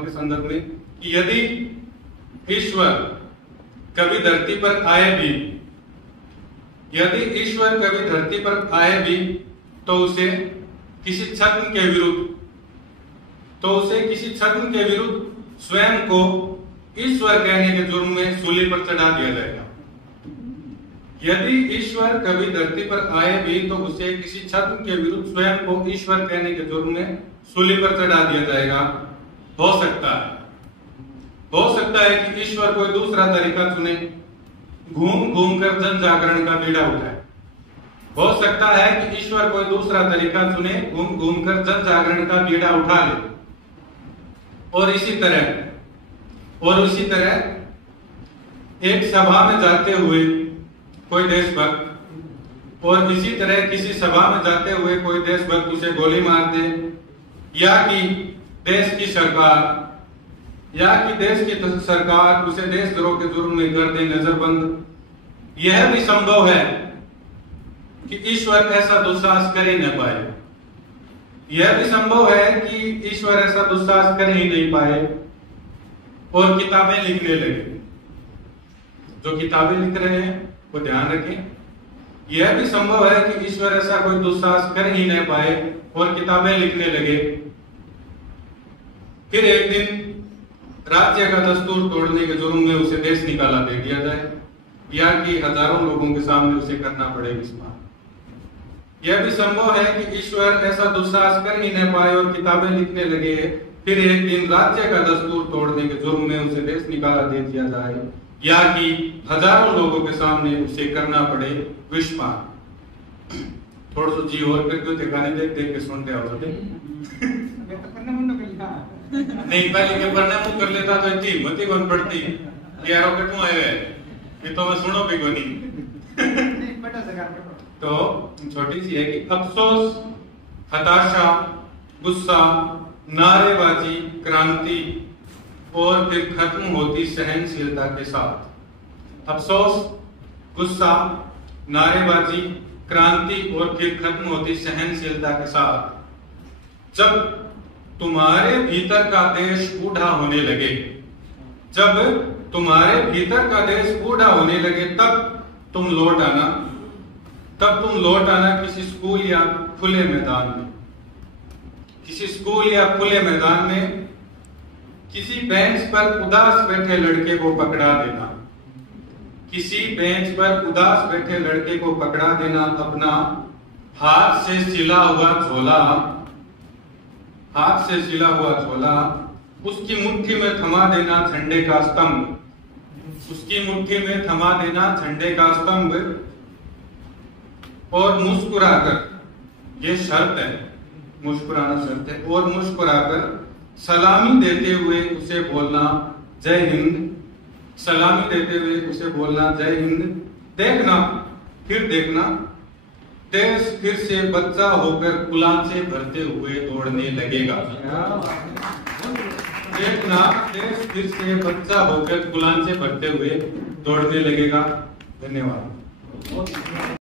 के संदर्भ में कि यदि ईश्वर कभी धरती पर आए भी, यदि ईश्वर कभी धरती पर आए भी तो उसे किसी छद्म के विरुद्ध स्वयं को ईश्वर कहने के जुर्म में सूली पर चढ़ा दिया जाएगा। यदि ईश्वर कभी धरती पर आए भी तो उसे किसी छद्म के विरुद्ध स्वयं को ईश्वर कहने के जुर्म में सूली पर चढ़ा दिया जाएगा। हो सकता है कि ईश्वर कोई दूसरा तरीका चुने, घूम घूम कर जन जागरण का बीड़ा उठाए। हो सकता है कि ईश्वर कोई दूसरा तरीका चुने, घूम घूम कर जन जागरण का बीड़ा उठा ले। और इसी तरह एक सभा में जाते हुए कोई देशभक्त, और इसी तरह किसी सभा में जाते हुए कोई देशभक्त उसे गोली मार दे, या कि देश की सरकार उसे देशद्रोह के जुर्म में कर दे नजरबंद। यह भी संभव है कि ईश्वर ऐसा दुस्साहस कर ही न पाए। यह भी संभव है कि ईश्वर ऐसा दुस्साहस कर ही नहीं पाए और किताबें लिखने लगे। जो किताबें लिख रहे हैं वो ध्यान रखें। यह भी संभव है कि ईश्वर ऐसा कोई दुस्साहस कर ही नहीं पाए और किताबें लिखने लगे। फिर एक दिन राज्य का दस्तूर तोड़ने के जुर्म में उसे देश निकाला दे दिया जाए, या कि हजारों लोगों के सामने उसे करना पड़े विस्मार। यह भी संभव है कि ईश्वर ऐसा दुस्साहस कर ही न पाए और किताबें लिखने लगे। फिर एक दिन राज्य का दस्तूर तोड़ने के जुर्म में उसे देश निकाला दे दिया जाए, या कि हजारों लोगों के सामने उसे करना पड़े विस्मार। थोड़ा सा जी और करके दिखाने देख के सुनते आओ नहीं, पहले के पढ़ने मुंह कर लेता तो इतनी हिम्मत ही बन पड़ती कि यारों के क्यों आए ये तो मैं सुनो भी को नहीं। तो छोटी सी है कि अफसोस, हताशा, गुस्सा, नारेबाजी, क्रांति और फिर खत्म होती सहनशीलता के साथ। अफसोस, गुस्सा, नारेबाजी, क्रांति और फिर खत्म होती सहनशीलता के साथ। जब तुम्हारे भीतर का देश बूढ़ा होने लगे, जब तुम्हारे भीतर का देश बूढ़ा होने लगे, तब तुम लौट आना किसी स्कूल या खुले मैदान में। किसी स्कूल या खुले मैदान में किसी बेंच पर उदास बैठे लड़के को पकड़ा देना। किसी बेंच पर उदास बैठे लड़के को पकड़ा देना, अपना हाथ से सिला हुआ झोला उसकी मुट्ठी में थमा देना झंडे का स्तंभ। उसकी मुट्ठी में थमा देना झंडे का स्तंभ और मुस्कुराकर, ये शर्त है, मुस्कुराना शर्त है, और मुस्कुराकर सलामी देते हुए उसे बोलना जय हिंद। सलामी देते हुए उसे बोलना जय हिंद। देखना देश फिर से बच्चा होकर कुलांचे भरते हुए दौड़ने लगेगा। देखना देश फिर से बच्चा होकर कुलांचे भरते हुए दौड़ने लगेगा। धन्यवाद।